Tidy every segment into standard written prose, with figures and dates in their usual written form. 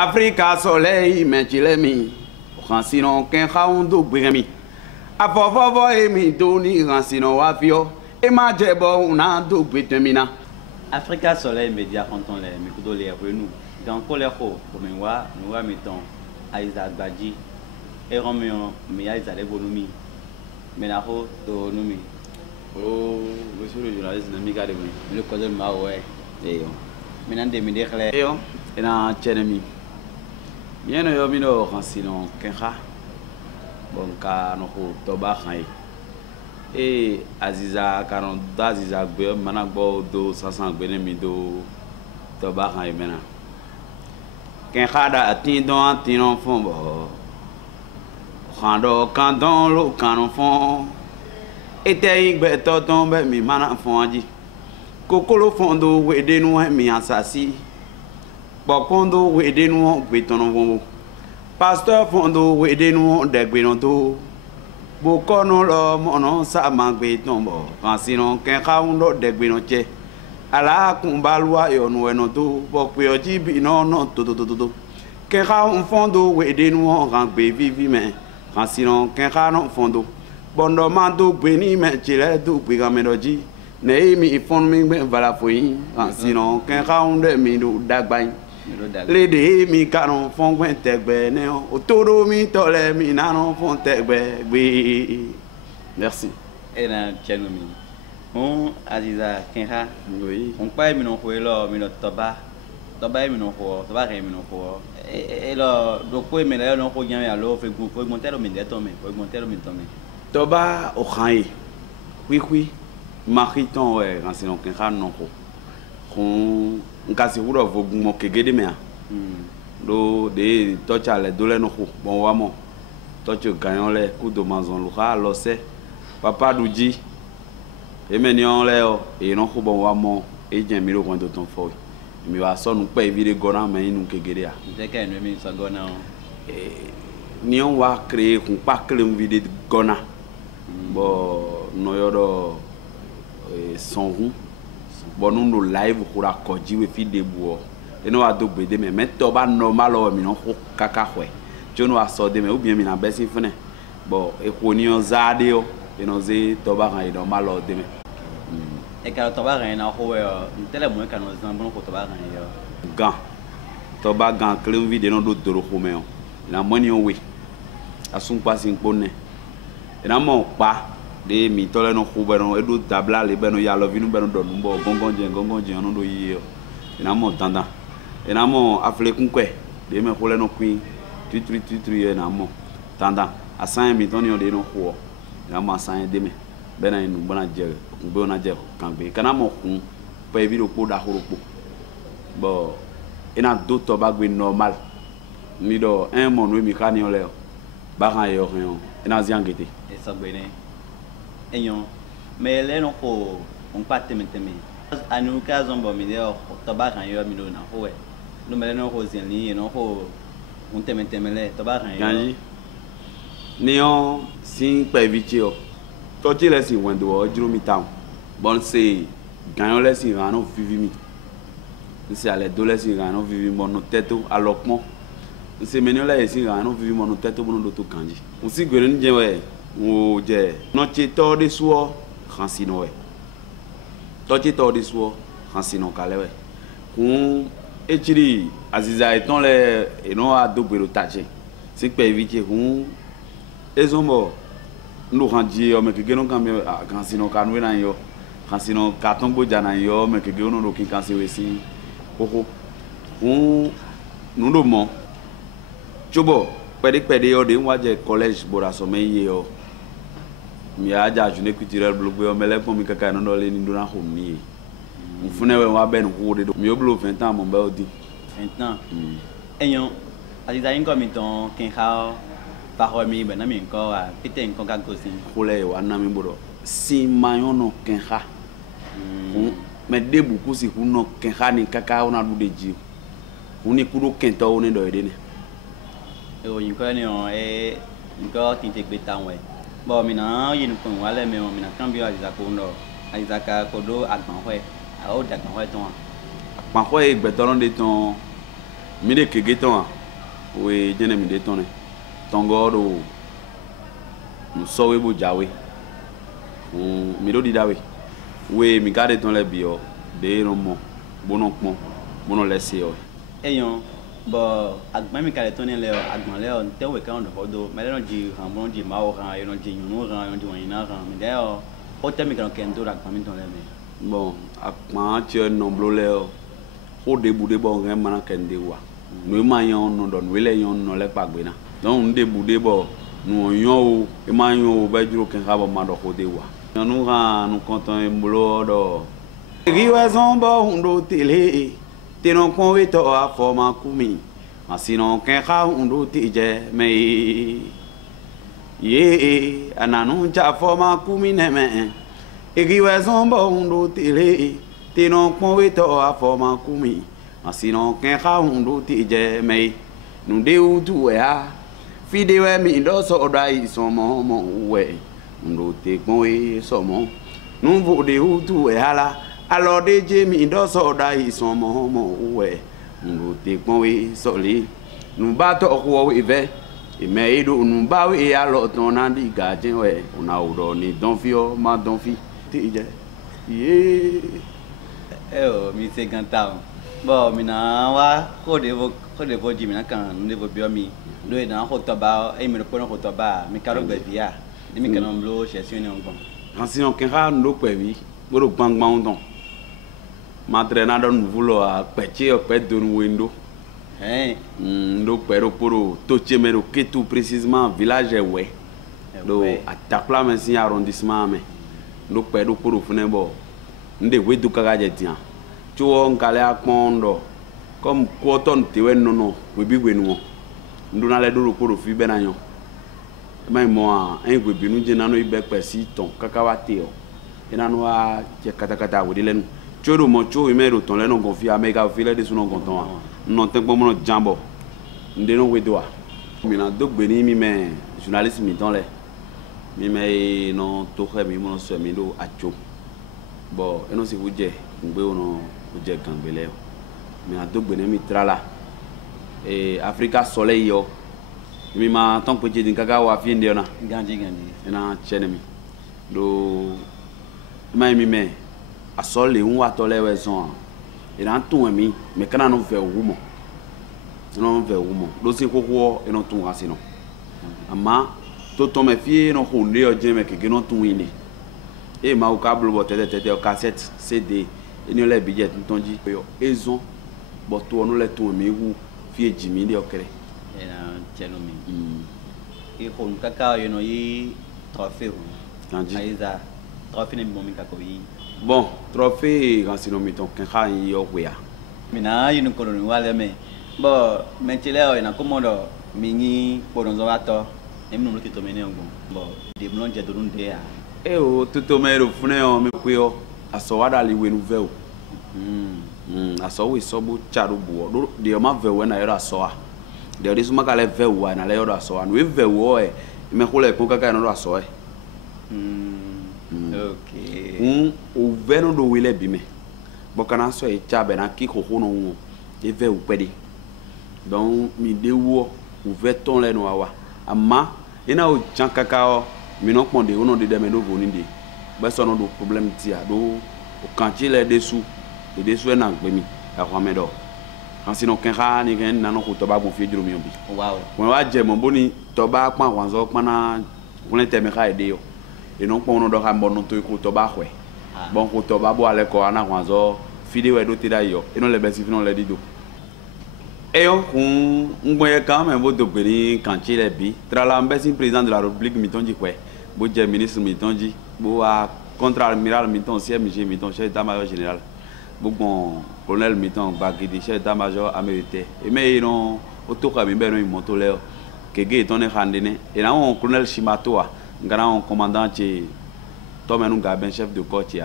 Africa soleil mentilemi ransino ken khaundo bremi afofofo emi doni ransino wafio e ma jebo una do betemina Africa soleil média quand on les mikudo les renu dans colère comme moi nous mettons Aïza Badji et Roméo mais Aïza les bonumi menaho to numi oh monsieur le journaliste namiga de le code ma ouais et maintenant des médias clairs et na chenemi bien yo mino ransino ken kha bon ka no ko to ba khan e Aziza 40 Aziza gbe mana gbo do 500 gbe mi do to ba khan mena ken khada atin don tin fon bo khando kan don lo kan fon ete igbe to don be mi mana fon aji kokolo fondo we de nu mi asasi pokondo we de nu gbe ton won pasteur fondo we de nu de gbe no to bokono lo mono sa magbe tombo kansino ken khaundo de gbe no che ala kumbalwa yo no eno to bo pe oji bi no to ken khaun fondo we de nu ran gbe vivi me kansino ken khano fondo bondo mando gbe ni me chile do gbe ga me doji ne mi fon mi gbe vala foyin kansino ken khaunde mi do dagbain les deux mi canon font tegbe ne autour mi tole mi nanon font tegbe oui merci et na chanomi on Aziza Kenha oui on pas mi non ko lo mi no toba mi non ko toba re mi non ko et lo do ko mi la non ko jan ya lo fe go monter mi de tome ko monter mi tome toba o khan oui mariton ouais quand c'est non Kenha non ko nkasi wuro vogumo kegede mea do de tocha le dole no ko bon wamo tocho ganyon le ku do manzon lu ha lo se papa duji emenion le o e no ko bon wamo e jen mi ro kon do ton fo mi wa so nu pe vire gona me inu kegede a de ka no mi so gona ni on wa créer kun pa clem vide gona bo no yodo songu bon nous live pour la koji we fi debu et nous a do gbede mais to ba normal o mi no ko kaka hwe jo no aso de me ou bien mi na besi fune bon e ko ni on zade o e no ze to ba ran normal o de me e ka to ba ran na ho we tele mo ka no zan bon ko to ba ran yo gan to ba gan clean video no do doro ko me o na money o we asun pa sin pone e na mo pa de mi tole no ko beno edu tabla le beno ya lo vinu beno do numbo gongon je no do yi ina mo tanda ina mo afle kunkwe de me ko le no queen titri ina mo tanda asan mi toni o de no ko ina mo asan de me bena inu bona je ngbe ona je kan gbe kana mo kun pe bi ro po da horopo bo ina do to ba gbe normal mi do un mon we mi kani o le ba kan yo ina ziangete e so gbe ne Eyon, mais les non ko on pas teme à nous occasion bon mi de toba kan yo mi do na ho we no me no ko zin ni no ko on teme le toba kan yo ganji ni on sin pe vichi o to ti le si wendo o juro mi town bon se ganyo le si ran no vivi mi si ale do le si ran no vivi mo no teto alokmo se menio le si ran no vivi mo no teto mo no to ganji on si gere ni je we o je no che to de suo khansino we to che to de suo khansino kale we kun echiri Aziza eton le eno a do gbero tache se pe vite kun ezombo no hanji o me ke no kan me khansino kanwe na yo khansino katon gboja na yo me ke no ro kin kan se we si koko kun no do mo chobo pede o de waje college bora so me ye o mi aja june culturel blogbe o mele pon mi kaka no le ni dona ho mi mfune we wa ben ko de mi oblo 20 ans mon ba odi 20 ans eyon Aziza yin ko mi ton ken kha parole mi ben mi ko a pite nko ka gosin ko le wa na mi bodo si mayon no ken kha me debu ko si kuno ken kha ni kaka ona du de ji uni kudo ken to oni do ede ne yin ko ni on e nko tin te gbe tan we bo mi na yin ko wale me mi na kan bi Aziza ko ndo Aziza ka ko do agban hwe a o dagban hwe ton agban hwe gbe to de ton mi de kege ton we jene mi de ton ne tongo do no so we bo jawe mi do di dawe we mi gade ton le bio de no mo bono pon bono lese yo eyon bo agbon mi kale ton le agbon le on te we kan do do me le no ji han bon ji ma o kan yo no ji yunu ran yo ji won ina ran mi de o te mi kan ken do agbon mi ton le me bon akma che no blo le o de bu de bo ngen mana ken de wa no ma yon no don we le yon no le pagbe na donc de bu de bo no yon o e ma yon o ba juro ken ha bo ma do ko de wa nous nous comptons un boulot d'or. Riwazon bo undo tele, te non convito a forma kumi, sinon qu'un ha undo tije me. Ye, ananu ja forma kumi ne me. Riwazon bo undo tele, te non convito a forma kumi, sinon qu'un ha undo tije me. Nous de ou tu ya, fide we mi do so dai so mo we. Ndo te konwe somo nu vode utu e hala alors de jemi do so dai somo mo we ndo te konwe soli nu ba to ko we ve e me ido nu ba we alo ton na di gajin we una udo ni don fi o ma don fi ti je ye o mi se ganta bo mi na wa ko de vo ji mi na kan nu de vo bio mi do e na ko to ba e mi ro ko to ba mi karo be via demi kanon blo gestion en bon ancien kenra ndo kwewi boro gbangban don matre na don vulo a peche o pe don window ndo pero poro toche mero ketu précisément village we do atakla mensi arrondissement me ndo pero poro fune bo nde wedu kaga je tian chuo nkale akpondo comme quoton tewe nono we bi wenu ndo na le do poro fi benanyo mais moi un gwe binu je nano ibe pesi ton kakawate o enano a je katakata wo de lenu choro mo cho imero ton lenu confia mega file de suno gonton non te gbo mo jambo nde no wedoa mi na do gbe ni mi me journaliste mi ton le mi me no to khe mi mo so mi do acho bo eno si wuje ngbe ono wuje gangbele mi na do gbe ni mi trala Africa soleil yo mi ma ton petit din kaka wa fi ndiona gandi na chenemi do mai mi me asole un wa tole we zon e na tun mi me kana no ve wumo do si kokwo e no tun asino ama to to me fi no hunde o je me ke no tun ile e ma o kablo bo tete o cassette CD e ni o le budget ntonji yo ezon bo to no le tun mi wu fi ejimi de okere Chenomi. Et on kaka you know yi trophée aiza trophée ne bomi kakoyi bon trophée quand sino mi ton kan yo wea mina you no koloni wale me bo mentile o ina komodo mingi podonzo wato emi no kito mene ngo bo de blonje do nde ya e o tuto mero fune o me kwe aso wada li we nouvelle aso we so bu charu bu de ma ve we na era so a de ori suma kale ve wa na le oro aso anu e ve wo e me khole ko kaka no aso e okay o ve no do wile bi me bo kana so e cha be na ki ko ho no e ve u pedi donc mi de wo o ve ton le no wa ama ina o jan kaka o mi no pon de o no de me no voni de be so no do problème ti a do o kanti le dessous na gbe mi a kwa me do sinon kenra ni gen nano ko toba bon fi juro mi obi wow won wa je mo boni toba pa wanzo pana won teme ka ede yo e non pon no do ka mbono to ko toba hwe bon ko toba bo ale ko ana wanzo fide we do ti da yo e non le besi fi non le dido e yo kun ngwe ka me bo do peri kanchi le bi trala mbesi président de la république mitonji kwe bo je ministre mitonji bo a contre amiral miton CMG miton chef d'état-major général bon colonel miton bagidi chef d'état-major américain et mais non auto ka mi be no moto le kege ton e handene et na on colonel Shimato ngana on commandant ti to menu ga ben chef de corps ti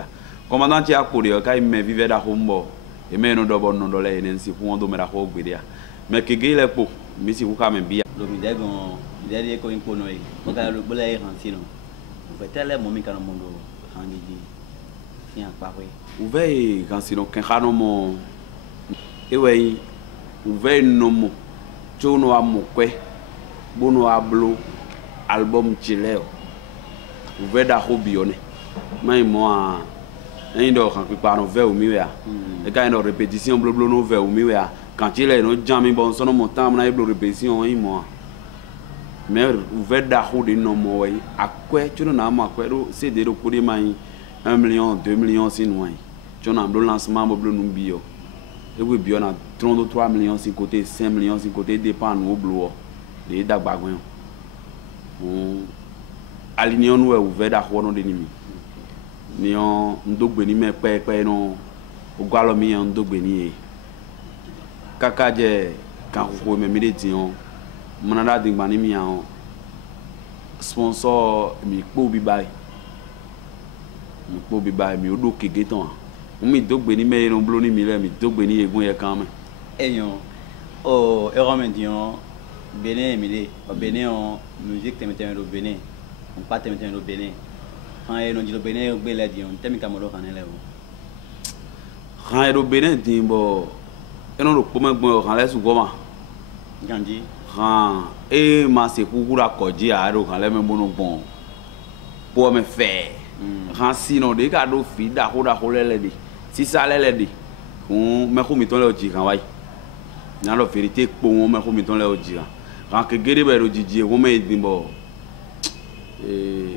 commandant ti akuri ka me vive da hombo et mais no do bon no do le en si fu on do me da ho gbedia mais kege le po mi si ku ka me bia lo mi degon mi dadi ko impo no e ko ka lo bole e hansino o tele mo mi kana mondo handiji fian pa we ouvert quand sinon qu'un canon mon et ouais ouvert nomo tchono amokwe bono ablo album chileo ouvert da hobione mai moi ainda quand tu parles vers au milieu et quand une répétition blabla no vers au milieu quand il est no jam bon son montant na blabla répétition ai moi mais ouvert da ho de nomo ouais akwe tchono na amakwe do c'est de ko de mai 1 million 2 millions sinon tchono am lancement blabla no bio et oui bio na 33 millions si côté 5 millions si côté dépend no blabla de dagbagon alignon nous ouvert da ho no de nimi ni on ndogbe ni me pe no ogwalo mi on ndogbe ni kaka je kan ko me mi de ti on manada dingba ni mi an sponsor mi po bi bai mi odo kege ton mi dogbe ni me no blo ni mi le mi dogbe ni egun ye kan me eyon o eromendion Bénin mi o Bénin on musique temeten do Bénin on pas temeten do Bénin quand on dit le Bénin au Bénin on t'aime camolo quand elle est quand le Bénin dit bon et non le comment bon quand les souvent gandi quand et ma c'est pour la codie à quand les même bon pour me faire quand sinon des cadeaux fi da ho le dit si ça le dit on me ko mi ton le dit quand vai na la vérité pour on me ko mi ton le dit quand que gere be ro didi on me dit bon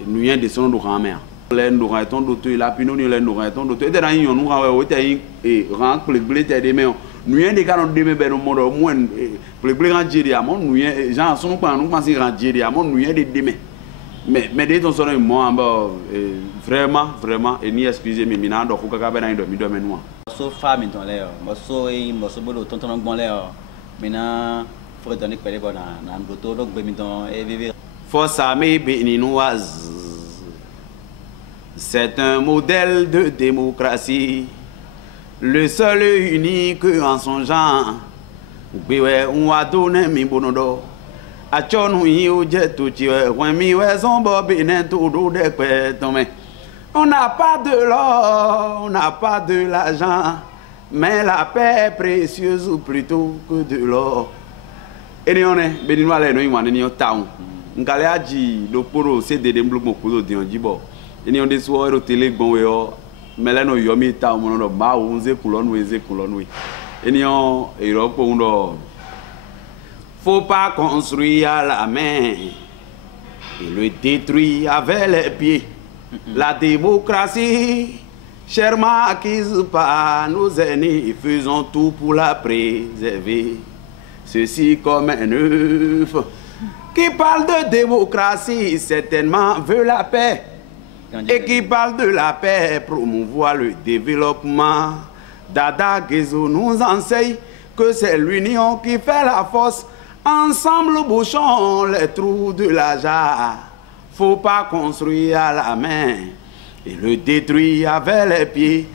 nous y a des sons de grand-mère les nous raton d'auto la pino ni les nous raton d'auto et dans yon nous rawe te et ran pleble te de mais nous y a des canon de me be no modo moins pleble Nigeria mon nous y a gens sont pas nous penser Nigeria mon nous y a des demain mais des ton son moi vraiment et ni excusez mais mina do ko ka be na do mi do me no so femme ton le mo so bolo tonton bon le mina faut donner que les bona na boto donc be mi ton et vivre Force armée béninoise, c'est un modèle de démocratie, le seul et unique en son genre. On a donné mi bonodo, a chonu yo jetu chiwe, when mi we zombo bénin tout de pétomé. On n'a pas de l'or, on n'a pas de l'argent, mais la paix est précieuse plutôt que de l'or. Et nous on est béninois les nous on est town. Ngale aji do poro se de mblo mo kudo di onji bo eni onde so ero tele gbon we o mele no yo mi ta mo no ma o nze kulonu eni on ero po ndo faut pas construire à la main et le détruire avec les pieds la démocratie chèrement acquise par nos aînés faisons tout pour la préserver ceci comme un œuf qui parle de démocratie, certainement veut la paix. Et qui parle de la paix, promouvoir le développement. Dada Gezo nous enseigne que c'est l'union qui fait la force. Ensemble, bouchons les trous de la jarre. Faut pas construire à la main et le détruire avec les pieds.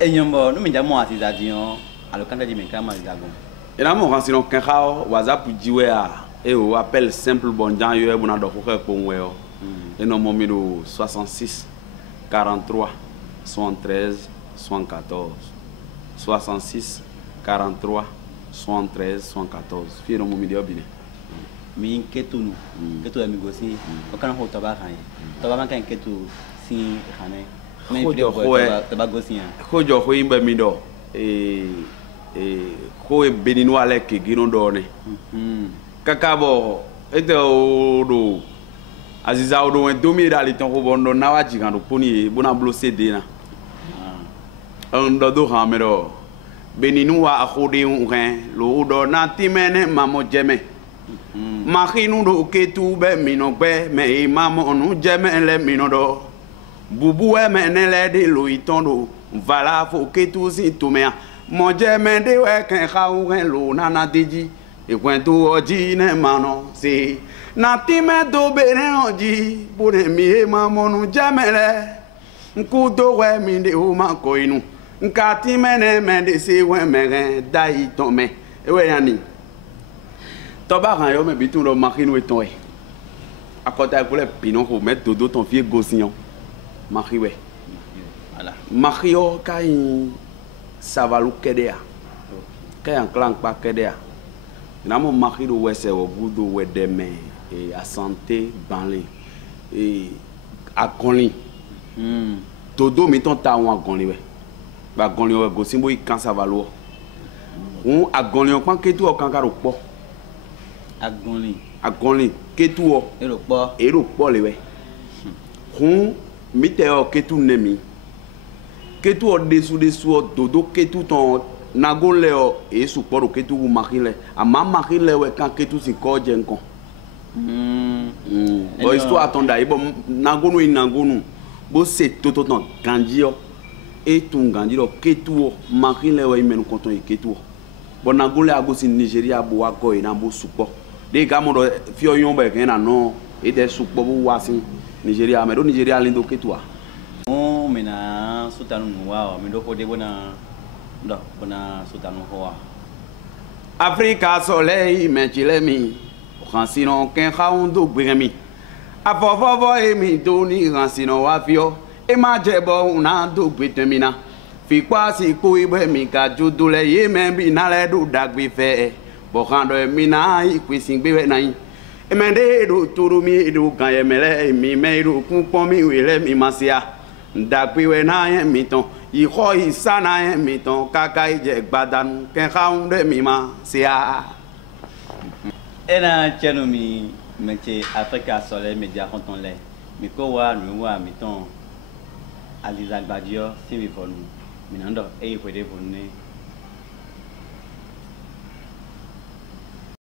Et nous avons à ces avions, alors quand on dit mais comment ils ont. Et là, mon renseignement, quand on a dit et on appelle simple bon gens yo e bona do ko ko nwe et non momiro 66 43 73 74 66 43 73 74 firo momiro bine mi ketunu ketu amigo si o kana ho tabaka kan ketu si khane mais tabago si ko jo ko imbe mi do ko e béninois le ke gino do ne kakabo ete odo aziza odo en domi dali ton ko bondo na waji kan do poni bona blo cd na ndo do hamero béninois akode un lo do na timene mamo jeme makhinu do ketu be minogbe me mamo nu jeme le minodo bubu e menele de lo itondo vala fo ketu si tumea mo jeme de we kan khawu lo nana deji e kwento oji ne mano si na time do bere oji bune mi mamo nu jamele nkudo we mi de o ma ko inu nkati mene me de se we mere dai tome e we yani to ba kan yo me bitun do makhinu e ton e akota ko le pinon ko mettre dodo ton fie gosillon makhiwe voilà makhio kai savalu kedea un clan pas que d'ailleurs. N'a mon mari de ouais c'est au bout de ouais demain et à santé banlé et à Gonli. Todo mettons ta ou à Gonli ouais. Bah Gonli ouais go simbo il quand ça va l'eau. On à Gonli on quand que tout au kankaro po. À Gonli que tout au. Et le po le ouais. On mettez au que tout nemi. Que tout au dessous dodo que tout ton nagole o e support que tout makile a makile we kan que tout si ko jenko bo histoire atonda ibo nagonu inangonu bo se toto ton ganjio e tun ganjiro que tout makile we menu konton e que tout bo nagole ago si Nigeria bo ago e na bo support de gamodo fio yomba ke na no e de support bo wasi Nigeria me do Nigeria lindo que tout o mena sutanu wa me do ko de bona non, bona sutanu hoa. Africa soleil menchilemi, rancino ken khaundo bremi. Avovo emi doni rancino wafio, e majebo una do bitemina. Fi kwasi kuibe mi ka judule yemen binale do dagbi fe. Bokando mina ikwisingbe nai. Emende do turumi do kanyemele mi meiro kunpomi wile mi masia. Dagbi we na miton. Iho isana miton kaka ije gbadanu ken khaunde mima sia Ena chenu mi meche Africa Soleil Media konton le mi ko wa nu wa miton Aliza Gbadio si mi fonu mi nando e ikwede bonne